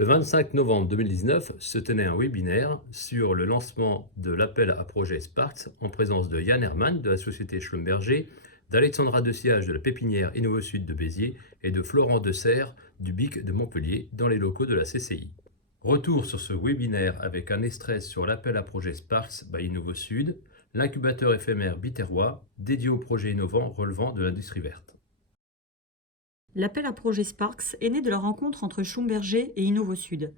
Le 25 novembre 2019 se tenait un webinaire sur le lancement de l'appel à projet Sparks en présence de Yann Herman de la société Schlumberger, d'Alexandra Desiage de la pépinière InnovoSud de Béziers et de Florent Desserre du BIC de Montpellier dans les locaux de la CCI. Retour sur ce webinaire avec un extrait sur l'appel à projet Sparks by InnovoSud, l'incubateur éphémère Biterrois dédié aux projets innovants relevant de l'industrie verte. L'appel à projet Sparks est né de la rencontre entre Schlumberger et InnovoSud.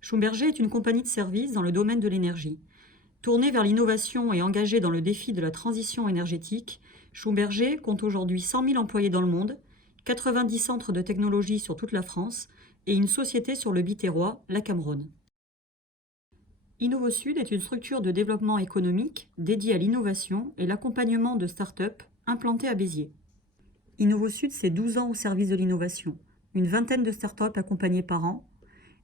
Schlumberger est une compagnie de services dans le domaine de l'énergie. Tournée vers l'innovation et engagée dans le défi de la transition énergétique, Schlumberger compte aujourd'hui 100 000 employés dans le monde, 90 centres de technologie sur toute la France et une société sur le Biterrois, la Cameron. InnovoSud est une structure de développement économique dédiée à l'innovation et l'accompagnement de start-up implantées à Béziers. InnovoSud, c'est 12 ans au service de l'innovation, une vingtaine de start-up accompagnées par an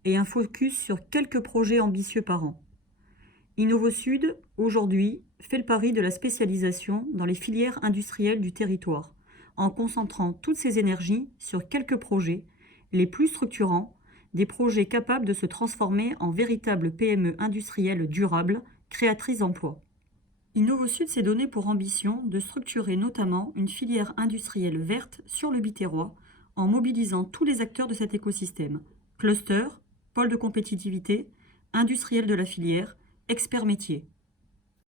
et un focus sur quelques projets ambitieux par an. InnovoSud, aujourd'hui, fait le pari de la spécialisation dans les filières industrielles du territoire, en concentrant toutes ses énergies sur quelques projets, les plus structurants, des projets capables de se transformer en véritables PME industrielles durables, créatrices d'emplois. InnovoSud s'est donné pour ambition de structurer notamment une filière industrielle verte sur le Biterrois en mobilisant tous les acteurs de cet écosystème, clusters, pôles de compétitivité, industriels de la filière, experts métiers.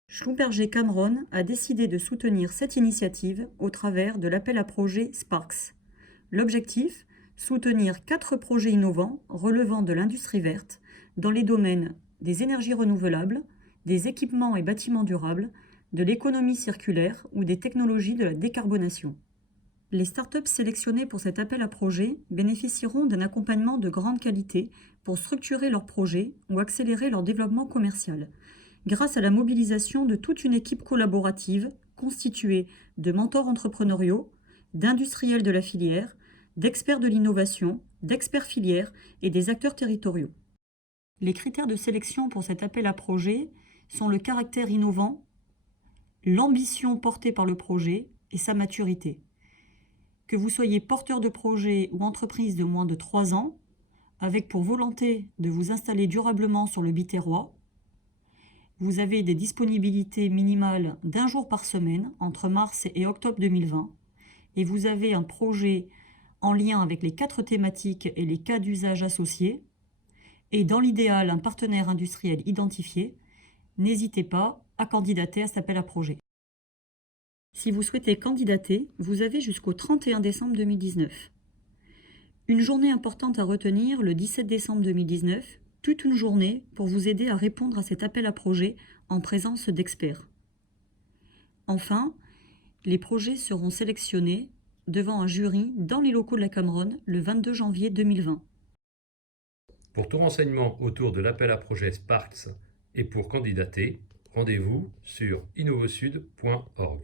Schlumberger Cameron a décidé de soutenir cette initiative au travers de l'appel à projet Sparks. L'objectif, soutenir 4 projets innovants relevant de l'industrie verte dans les domaines des énergies renouvelables, des équipements et bâtiments durables, de l'économie circulaire ou des technologies de la décarbonation. Les startups sélectionnées pour cet appel à projet bénéficieront d'un accompagnement de grande qualité pour structurer leurs projets ou accélérer leur développement commercial, grâce à la mobilisation de toute une équipe collaborative constituée de mentors entrepreneuriaux, d'industriels de la filière, d'experts de l'innovation, d'experts filières et des acteurs territoriaux. Les critères de sélection pour cet appel à projet sont le caractère innovant, l'ambition portée par le projet et sa maturité. Que vous soyez porteur de projet ou entreprise de moins de 3 ans, avec pour volonté de vous installer durablement sur le Biterrois, vous avez des disponibilités minimales d'1 jour par semaine entre mars et octobre 2020 et vous avez un projet en lien avec les 4 thématiques et les cas d'usage associés et dans l'idéal un partenaire industriel identifié, n'hésitez pas à candidater à cet appel à projet. Si vous souhaitez candidater, vous avez jusqu'au 31 décembre 2019. Une journée importante à retenir, le 17 décembre 2019, toute une journée pour vous aider à répondre à cet appel à projet en présence d'experts. Enfin, les projets seront sélectionnés devant un jury dans les locaux de la Cameron le 22 janvier 2020. Pour tout renseignement autour de l'appel à projet Sparks et pour candidater, rendez-vous sur innovosud.org.